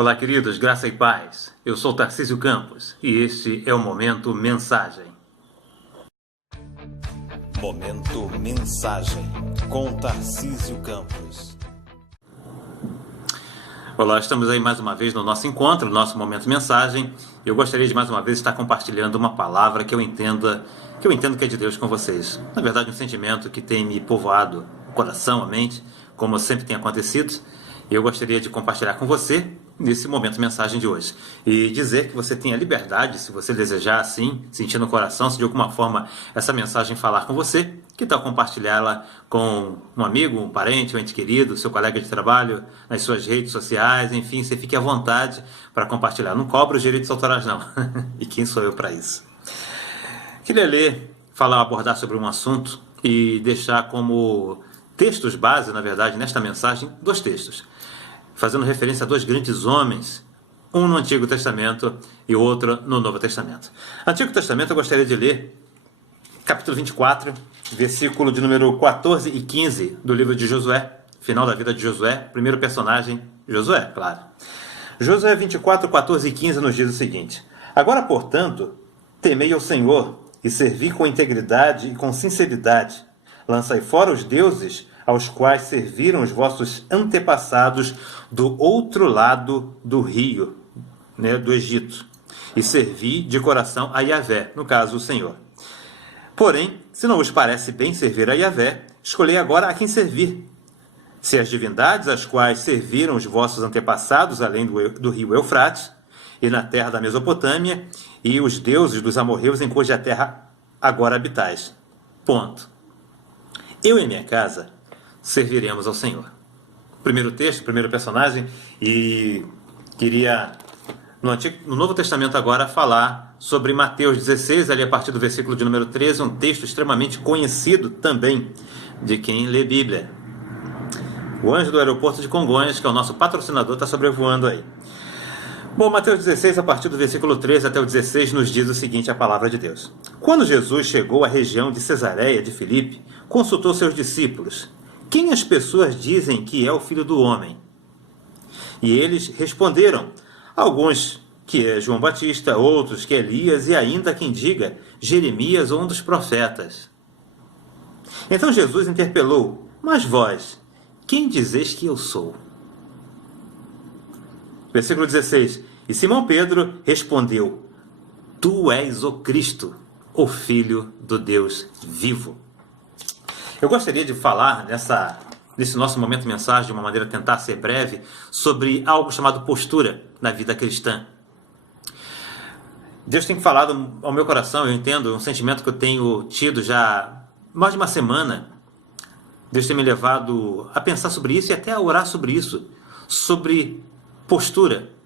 Olá, queridos, graça e paz. Eu sou Tarcísio Campos e este é o Momento Mensagem. Momento Mensagem, com Tarcísio Campos. Olá, estamos aí mais uma vez no nosso encontro, no nosso Momento Mensagem. Eu gostaria de mais uma vez estar compartilhando uma palavra que eu entendo que é de Deus com vocês. Na verdade, um sentimento que tem me povoado o coração, a mente, como sempre tem acontecido. E eu gostaria de compartilhar com você nesse Momento Mensagem de hoje. E dizer que você tem a liberdade, se você desejar assim, sentir no coração, se de alguma forma essa mensagem falar com você, que tal compartilhá-la com um amigo, um parente, um ente querido, seu colega de trabalho, nas suas redes sociais, enfim, você fique à vontade para compartilhar. Não cobra os direitos autorais, não. E quem sou eu para isso? Queria abordar sobre um assunto e deixar como textos base, na verdade, nesta mensagem, 2 textos, fazendo referência a 2 grandes homens, um no Antigo Testamento e outro no Novo Testamento. No Antigo Testamento eu gostaria de ler capítulo 24, versículo de número 14 e 15 do livro de Josué, final da vida de Josué, primeiro personagem, Josué, claro. Josué 24, 14 e 15 nos diz o seguinte: Agora, portanto, temei ao Senhor e servi com integridade e com sinceridade. Lançai fora os deuses aos quais serviram os vossos antepassados do outro lado do rio, do Egito, e servi de coração a Yahvé, no caso o Senhor. Porém, se não vos parece bem servir a Yahvé, escolhei agora a quem servir. Se as divindades às quais serviram os vossos antepassados, além do rio Eufrates, e na terra da Mesopotâmia, e os deuses dos amorreus em cuja terra agora habitais. Ponto. Eu e minha casa serviremos ao Senhor. Primeiro texto, primeiro personagem, e queria, no Novo Testamento agora, falar sobre Mateus 16, ali a partir do versículo de número 13, um texto extremamente conhecido também de quem lê Bíblia. O anjo do aeroporto de Congonhas, que é o nosso patrocinador, está sobrevoando aí. Bom, Mateus 16, a partir do versículo 13 até o 16, nos diz o seguinte, a palavra de Deus. Quando Jesus chegou à região de Cesareia de Filipe, consultou seus discípulos: Quem as pessoas dizem que é o Filho do Homem? E eles responderam: alguns que é João Batista, outros que é Elias, e ainda quem diga Jeremias ou um dos profetas. Então Jesus interpelou: Mas vós, quem dizeis que eu sou? Versículo 16. E Simão Pedro respondeu: Tu és o Cristo, o Filho do Deus vivo. Eu gostaria de falar nesse nosso momento mensagem, de uma maneira a tentar ser breve, sobre algo chamado postura na vida cristã. Deus tem falado ao meu coração, eu entendo, um sentimento que eu tenho tido já há mais de uma semana. Deus tem me levado a pensar sobre isso e até a orar sobre isso, sobre postura.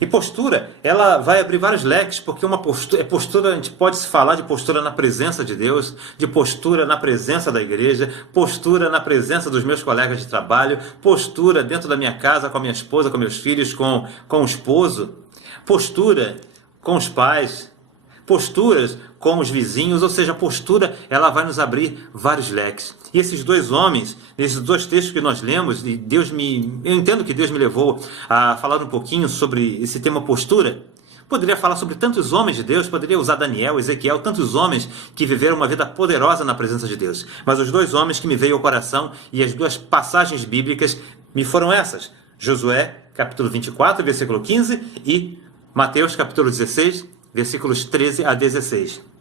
E postura, ela vai abrir vários leques, porque uma postura, a gente pode se falar de postura na presença de Deus, de postura na presença da igreja, postura na presença dos meus colegas de trabalho, postura dentro da minha casa, com a minha esposa, com meus filhos, com o esposo, postura com os pais, posturas com os vizinhos, ou seja, a postura, ela vai nos abrir vários leques. E esses 2 homens, esses 2 textos que nós lemos, e eu entendo que Deus me levou a falar um pouquinho sobre esse tema postura. Poderia falar sobre tantos homens de Deus, poderia usar Daniel, Ezequiel, tantos homens que viveram uma vida poderosa na presença de Deus. Mas os 2 homens que me veio ao coração e as 2 passagens bíblicas me foram essas. Josué, capítulo 24, versículo 15, e Mateus, capítulo 16, versículos 13 a 16.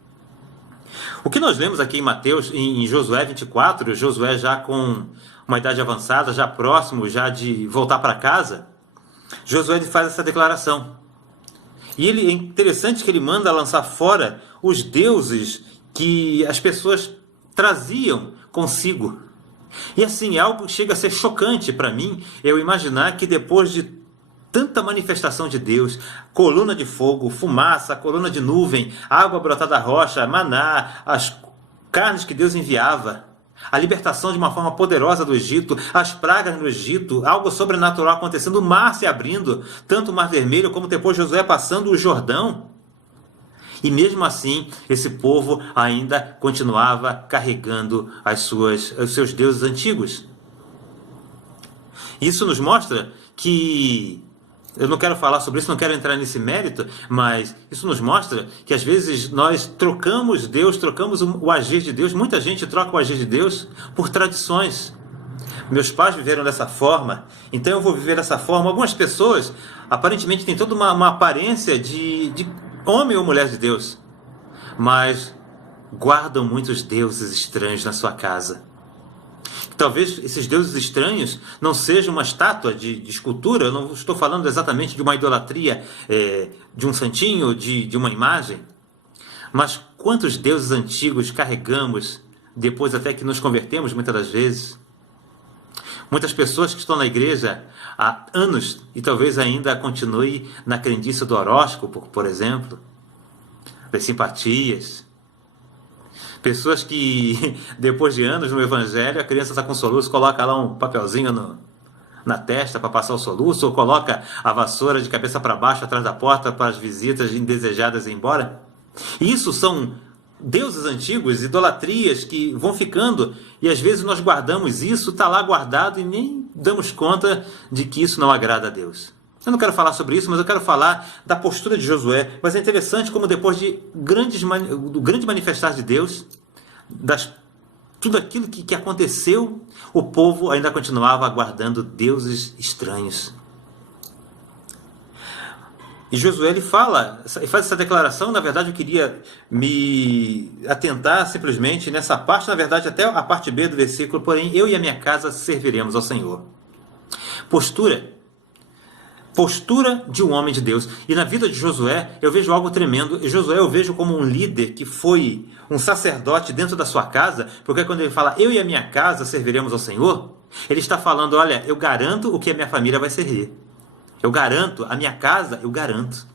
O que nós lemos aqui em Mateus, em Josué 24, Josué já com uma idade avançada, já próximo, já de voltar para casa, Josué faz essa declaração. E é interessante que ele manda lançar fora os deuses que as pessoas traziam consigo. E assim, algo chega a ser chocante para mim, eu imaginar que depois de tanta manifestação de Deus, coluna de fogo, fumaça, coluna de nuvem, água brotada da rocha, maná, as carnes que Deus enviava, a libertação de uma forma poderosa do Egito, as pragas no Egito, algo sobrenatural acontecendo, o mar se abrindo, tanto o Mar Vermelho como depois Josué passando o Jordão. E mesmo assim, esse povo ainda continuava carregando os seus deuses antigos. Isso nos mostra que Eu não quero falar sobre isso, não quero entrar nesse mérito, mas isso nos mostra que às vezes nós trocamos Deus, trocamos o agir de Deus. Muita gente troca o agir de Deus por tradições. Meus pais viveram dessa forma, então eu vou viver dessa forma. Algumas pessoas aparentemente têm toda uma aparência de homem ou mulher de Deus, mas guardam muitos deuses estranhos na sua casa. Talvez esses deuses estranhos não sejam uma estátua de escultura, eu não estou falando exatamente de uma idolatria, de um santinho, de uma imagem, mas quantos deuses antigos carregamos depois até que nos convertemos muitas das vezes? Muitas pessoas que estão na igreja há anos e talvez ainda continue na crendice do horóscopo, por exemplo, das simpatias. Pessoas que, depois de anos no evangelho, a criança está com soluço, coloca lá um papelzinho na testa para passar o soluço, ou coloca a vassoura de cabeça para baixo atrás da porta para as visitas indesejadas ir embora. E isso são deuses antigos, idolatrias que vão ficando, e às vezes nós guardamos isso, está lá guardado e nem damos conta de que isso não agrada a Deus. Eu não quero falar sobre isso, mas eu quero falar da postura de Josué. Mas é interessante como depois do grande manifestar de Deus, tudo aquilo que aconteceu, o povo ainda continuava aguardando deuses estranhos. E Josué ele faz essa declaração. Na verdade eu queria me atentar simplesmente nessa parte, na verdade até a parte B do versículo, porém eu e a minha casa serviremos ao Senhor. Postura de um homem de Deus. E na vida de Josué eu vejo algo tremendo. E Josué eu vejo como um líder que foi um sacerdote dentro da sua casa, porque quando ele fala eu e a minha casa serviremos ao Senhor, ele está falando, olha, eu garanto o que a minha família vai servir. Eu garanto, a minha casa, eu garanto.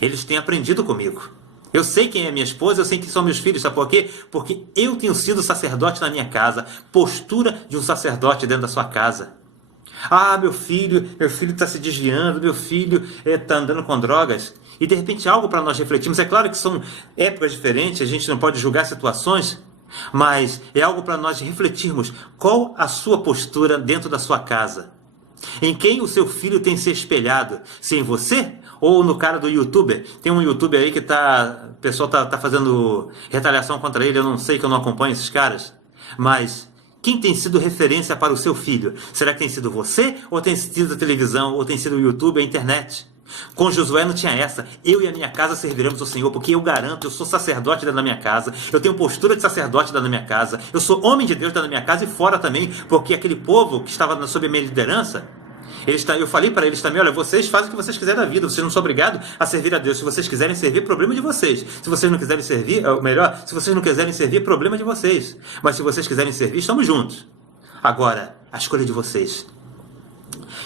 Eles têm aprendido comigo. Eu sei quem é minha esposa, eu sei quem são meus filhos, sabe por quê? Porque eu tenho sido sacerdote na minha casa. Postura de um sacerdote dentro da sua casa. Ah, meu filho está se desviando, meu filho está andando com drogas. E de repente algo para nós refletirmos. É claro que são épocas diferentes, a gente não pode julgar situações, mas é algo para nós refletirmos. Qual a sua postura dentro da sua casa? Em quem o seu filho tem se espelhado? Se em você ou no cara do youtuber? Tem um youtuber aí que o pessoal tá fazendo retaliação contra ele, eu não sei, que eu não acompanho esses caras, mas quem tem sido referência para o seu filho? Será que tem sido você? Ou tem sido a televisão? Ou tem sido o YouTube, a internet? Com Josué não tinha essa. Eu e a minha casa serviremos ao Senhor, porque eu garanto, eu sou sacerdote dentro da minha casa, eu tenho postura de sacerdote dentro da minha casa, eu sou homem de Deus dentro da minha casa e fora também, porque aquele povo que estava sob a minha liderança, eu falei para eles também, olha, vocês fazem o que vocês quiserem na vida, vocês não são obrigados a servir a Deus. Se vocês quiserem servir, problema de vocês. Se vocês não quiserem servir, ou melhor, se vocês não quiserem servir, problema de vocês. Mas se vocês quiserem servir, estamos juntos. Agora, a escolha de vocês.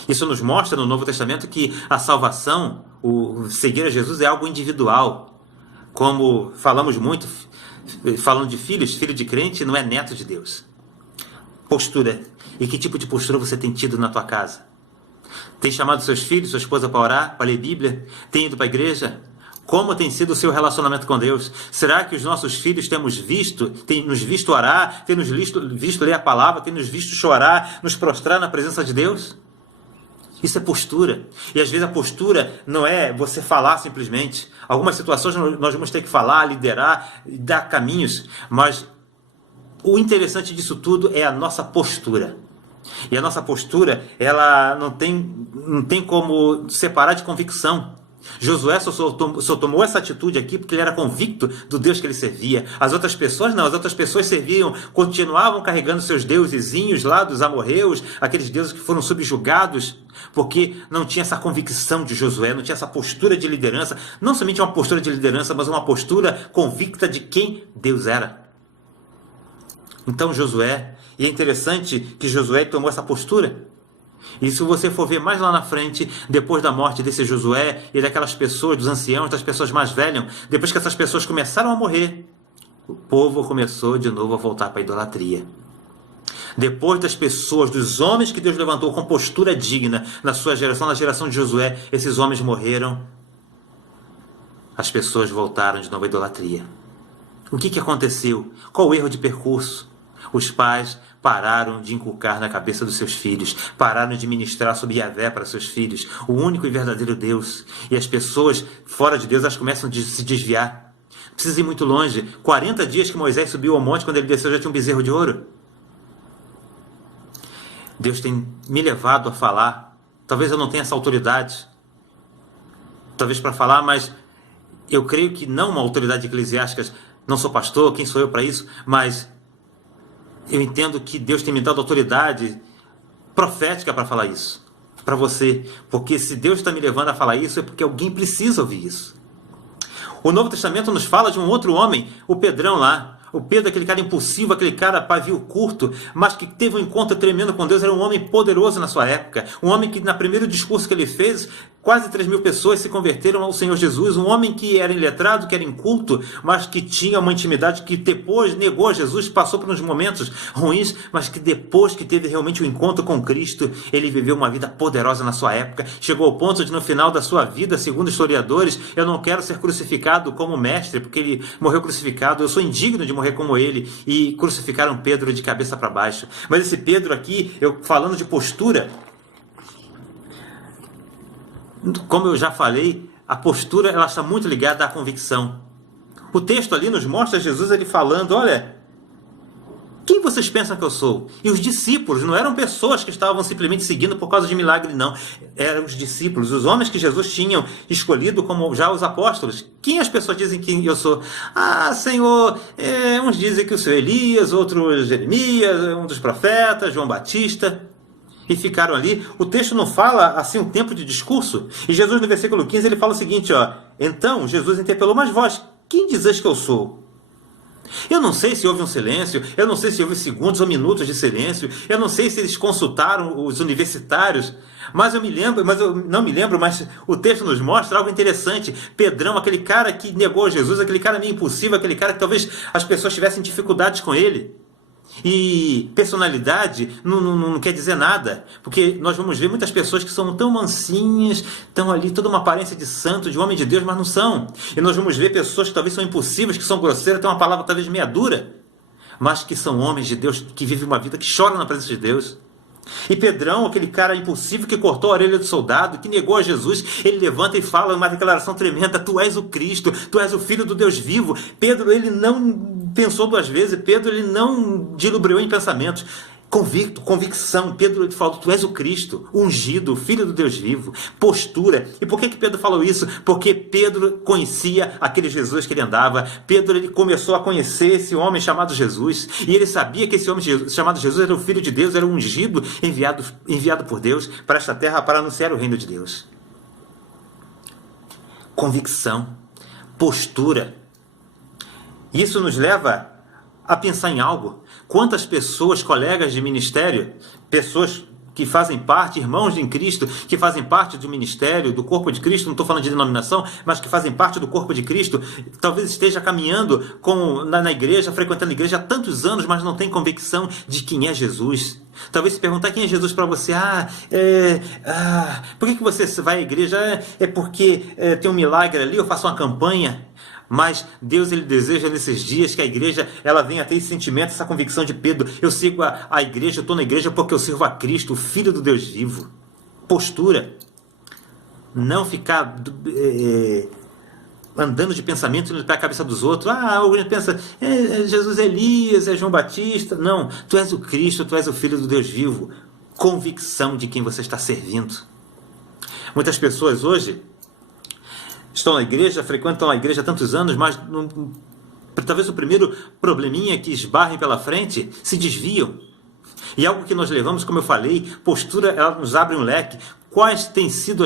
Isso nos mostra no Novo Testamento que a salvação, o seguir a Jesus é algo individual. Como falamos muito, falando de filhos, filho de crente não é neto de Deus. Postura. E que tipo de postura você tem tido na tua casa? Tem chamado seus filhos, sua esposa para orar, para ler Bíblia? Tem ido para a igreja? Como tem sido o seu relacionamento com Deus? Será que os nossos filhos têm nos visto orar, têm nos visto ler a palavra, têm nos visto chorar, nos prostrar na presença de Deus? Isso é postura. E às vezes a postura não é você falar simplesmente. Algumas situações nós vamos ter que falar, liderar, dar caminhos, mas o interessante disso tudo é a nossa postura. E a nossa postura, ela não tem como separar de convicção. Josué só tomou essa atitude aqui porque ele era convicto do Deus que ele servia. As outras pessoas não, as outras pessoas serviam, continuavam carregando seus deusezinhos lá dos amorreus, aqueles deuses que foram subjugados, porque não tinha essa convicção de Josué, não tinha essa postura de liderança, não somente uma postura de liderança, mas uma postura convicta de quem Deus era. Então Josué, e é interessante que Josué tomou essa postura. E se você for ver mais lá na frente, depois da morte desse Josué e daquelas pessoas, dos anciãos, das pessoas mais velhas, depois que essas pessoas começaram a morrer, o povo começou de novo a voltar para a idolatria. Depois das pessoas, dos homens que Deus levantou com postura digna na sua geração, na geração de Josué, esses homens morreram, as pessoas voltaram de novo à idolatria. O que aconteceu? Qual o erro de percurso? Os pais pararam de inculcar na cabeça dos seus filhos, pararam de ministrar sobre Yahvé para seus filhos, o único e verdadeiro Deus. E as pessoas fora de Deus, elas começam a se desviar. Não precisa ir muito longe. 40 dias que Moisés subiu ao monte, quando ele desceu já tinha um bezerro de ouro. Deus tem me levado a falar. Talvez eu não tenha essa autoridade, talvez para falar, mas eu creio que não uma autoridade eclesiástica. Não sou pastor, quem sou eu para isso? Mas eu entendo que Deus tem me dado autoridade profética para falar isso, para você. Porque se Deus está me levando a falar isso, é porque alguém precisa ouvir isso. O Novo Testamento nos fala de um outro homem, o Pedrão lá. O Pedro, aquele cara impulsivo, aquele cara pavio curto, mas que teve um encontro tremendo com Deus, era um homem poderoso na sua época. Um homem que, no primeiro discurso que ele fez, quase 3.000 pessoas se converteram ao Senhor Jesus. Um homem que era iletrado, que era inculto, mas que tinha uma intimidade, que depois negou a Jesus, passou por uns momentos ruins, mas que depois que teve realmente um encontro com Cristo, ele viveu uma vida poderosa na sua época. Chegou ao ponto de, no final da sua vida, segundo historiadores, eu não quero ser crucificado como mestre, porque ele morreu crucificado, eu sou indigno de morrer como ele, e crucificaram Pedro de cabeça para baixo. Mas esse Pedro aqui, eu falando de postura, como eu já falei, a postura ela está muito ligada à convicção. O texto ali nos mostra Jesus ele falando, olha, quem vocês pensam que eu sou? E os discípulos não eram pessoas que estavam simplesmente seguindo por causa de milagre, não. Eram os discípulos, os homens que Jesus tinha escolhido como já os apóstolos. Quem as pessoas dizem que eu sou? Ah, Senhor, uns dizem que o Senhor é Elias, outros Jeremias, um dos profetas, João Batista. E ficaram ali. O texto não fala assim um tempo de discurso. E Jesus no versículo 15 ele fala o seguinte, ó. Então Jesus interpelou, mas vós, quem dizes que eu sou? Eu não sei se houve um silêncio, eu não sei se houve segundos ou minutos de silêncio, eu não sei se eles consultaram os universitários, mas eu não me lembro, mas o texto nos mostra algo interessante. Pedrão, aquele cara que negou a Jesus, aquele cara meio impulsivo, aquele cara que talvez as pessoas tivessem dificuldades com ele. E personalidade não quer dizer nada, porque nós vamos ver muitas pessoas que são tão mansinhas, estão ali toda uma aparência de santo, de homem de Deus, mas não são. E nós vamos ver pessoas que talvez são impulsivas, que são grosseiras, têm uma palavra talvez meia dura, mas que são homens de Deus, que vivem uma vida que chora na presença de Deus. E Pedrão, aquele cara impulsivo que cortou a orelha do soldado, que negou a Jesus, ele levanta e fala uma declaração tremenda, tu és o Cristo, tu és o Filho do Deus vivo. Pedro, ele não pensou duas vezes, Pedro, ele não dilubriou em pensamentos. Convicto, convicção. Pedro falou, tu és o Cristo, ungido, Filho do Deus vivo. Postura. E por que Pedro falou isso? Porque Pedro conhecia aquele Jesus que ele andava. Pedro ele começou a conhecer esse homem chamado Jesus. E ele sabia que esse homem chamado Jesus era o Filho de Deus, era o ungido, enviado por Deus para esta terra para anunciar o reino de Deus. Convicção. Postura. Isso nos leva a pensar em algo. Quantas pessoas, colegas de ministério, pessoas que fazem parte, irmãos em Cristo, que fazem parte do ministério, do corpo de Cristo, não estou falando de denominação, mas que fazem parte do corpo de Cristo, talvez esteja caminhando na igreja, frequentando a igreja há tantos anos, mas não tem convicção de quem é Jesus. Talvez se perguntar quem é Jesus para você, por que você vai à igreja? É porque tem um milagre ali, eu faço uma campanha. Mas Deus ele deseja nesses dias que a igreja ela venha a ter esse sentimento, essa convicção de Pedro. Eu sigo a igreja, eu estou na igreja porque eu sirvo a Cristo, o Filho do Deus vivo. Postura. Não ficar andando de pensamento para a cabeça dos outros. Alguém pensa, Jesus é Elias, é João Batista. Não, tu és o Cristo, tu és o Filho do Deus vivo. Convicção de quem você está servindo. Muitas pessoas hoje estão na igreja, frequentam a igreja há tantos anos, mas talvez o primeiro probleminha que esbarrem pela frente, se desviam. E algo que nós levamos, como eu falei, postura, ela nos abre um leque. Qual tem sido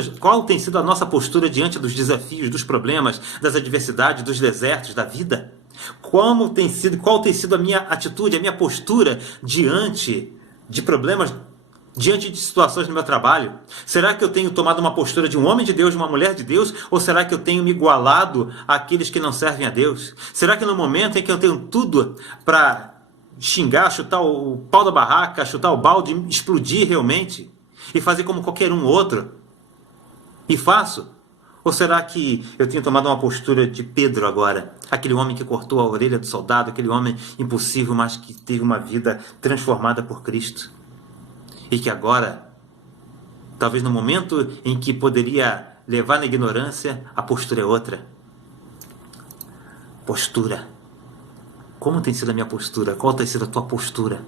a nossa postura diante dos desafios, dos problemas, das adversidades, dos desertos, da vida? Qual tem sido a minha atitude, a minha postura diante de problemas, diante de situações no meu trabalho? Será que eu tenho tomado uma postura de um homem de Deus, de uma mulher de Deus? Ou será que eu tenho me igualado àqueles que não servem a Deus? Será que no momento em que eu tenho tudo para xingar, chutar o pau da barraca, chutar o balde, explodir realmente e fazer como qualquer um outro? E faço? Ou será que eu tenho tomado uma postura de Pedro agora? Aquele homem que cortou a orelha do soldado, aquele homem impossível, mas que teve uma vida transformada por Cristo. E que agora, talvez no momento em que poderia levar na ignorância, a postura é outra. Postura. Como tem sido a minha postura? Qual tem sido a tua postura?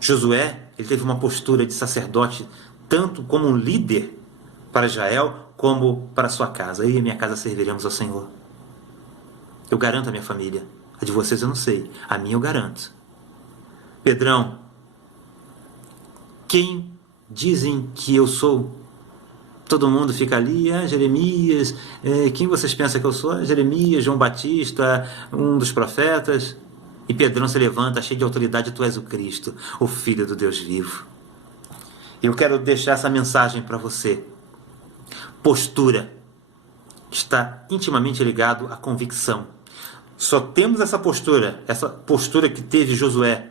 Josué, ele teve uma postura de sacerdote, tanto como um líder para Israel, como para a sua casa. Eu e a minha casa serviremos ao Senhor. Eu garanto a minha família. A de vocês eu não sei. A minha eu garanto. Pedrão, quem dizem que eu sou? Todo mundo fica ali, Jeremias, quem vocês pensam que eu sou? Jeremias, João Batista, um dos profetas. E Pedrão se levanta, cheio de autoridade, tu és o Cristo, o Filho do Deus vivo. Eu quero deixar essa mensagem para você. Postura está intimamente ligado à convicção. Só temos essa postura que teve Josué.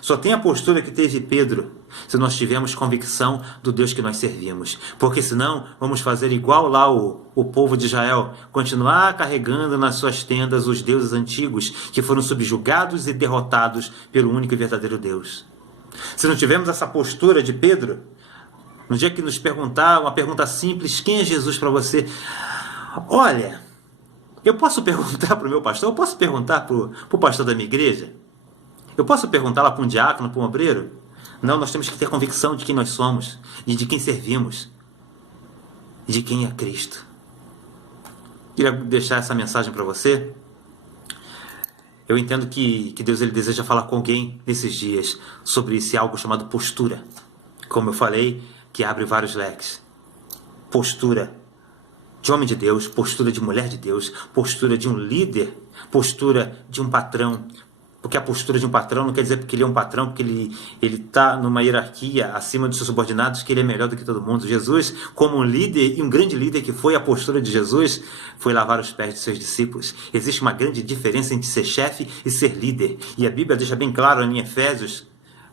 Só tem a postura que teve Pedro, se nós tivermos convicção do Deus que nós servimos. Porque senão vamos fazer igual lá o povo de Israel, continuar carregando nas suas tendas os deuses antigos que foram subjugados e derrotados pelo único e verdadeiro Deus. Se não tivermos essa postura de Pedro, no dia que nos perguntar uma pergunta simples, quem é Jesus para você? Olha, eu posso perguntar para o meu pastor, eu posso perguntar para o pastor da minha igreja? Eu posso perguntar lá para um diácono, para um obreiro? Não, nós temos que ter convicção de quem nós somos, e de quem servimos, e de quem é Cristo. Queria deixar essa mensagem para você. Eu entendo que Deus ele deseja falar com alguém nesses dias sobre esse algo chamado postura. Como eu falei, que abre vários leques. Postura de homem de Deus, postura de mulher de Deus, postura de um líder, postura de um patrão. Porque a postura de um patrão não quer dizer porque ele é um patrão, porque ele está numa hierarquia acima dos seus subordinados, que ele é melhor do que todo mundo. Jesus, como um líder, e um grande líder que foi, a postura de Jesus foi lavar os pés de seus discípulos. Existe uma grande diferença entre ser chefe e ser líder. E a Bíblia deixa bem claro em Efésios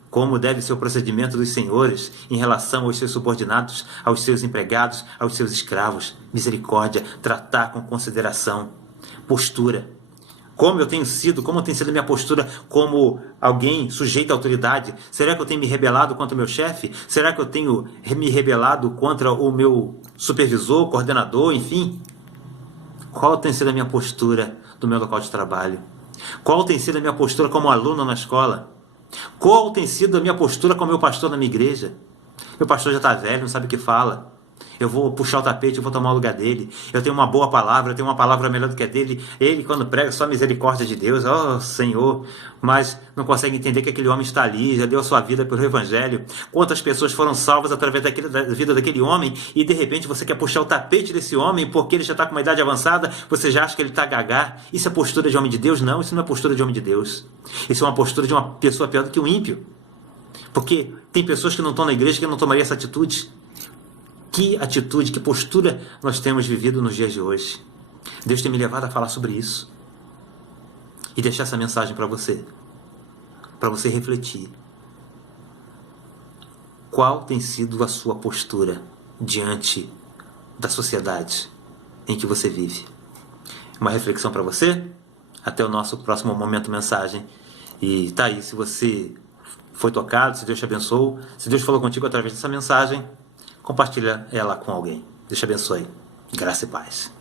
como deve ser o procedimento dos senhores em relação aos seus subordinados, aos seus empregados, aos seus escravos. Misericórdia, tratar com consideração. Postura. Como tem sido a minha postura como alguém sujeito à autoridade? Será que eu tenho me rebelado contra o meu chefe? Será que eu tenho me rebelado contra o meu supervisor, coordenador, enfim? Qual tem sido a minha postura do meu local de trabalho? Qual tem sido a minha postura como aluno na escola? Qual tem sido a minha postura como meu pastor na minha igreja? Meu pastor já está velho, não sabe o que fala. Eu vou puxar o tapete, eu vou tomar o lugar dele. Eu tenho uma boa palavra, eu tenho uma palavra melhor do que a dele. Ele, quando prega, só a misericórdia de Deus. Oh, Senhor. Mas não consegue entender que aquele homem está ali, já deu a sua vida pelo Evangelho. Quantas pessoas foram salvas através da vida daquele homem e, de repente, você quer puxar o tapete desse homem porque ele já está com uma idade avançada, você já acha que ele está gagá. Isso é postura de homem de Deus? Não, isso não é postura de homem de Deus. Isso é uma postura de uma pessoa pior do que um ímpio. Porque tem pessoas que não estão na igreja que não tomariam essa atitude. Que atitude, que postura nós temos vivido nos dias de hoje. Deus tem me levado a falar sobre isso. E deixar essa mensagem para você refletir. Qual tem sido a sua postura diante da sociedade em que você vive? Uma reflexão para você. Até o nosso próximo Momento Mensagem. E tá aí, se você foi tocado, se Deus te abençoou, se Deus falou contigo através dessa mensagem, compartilha ela com alguém. Deus te abençoe. Graça e paz.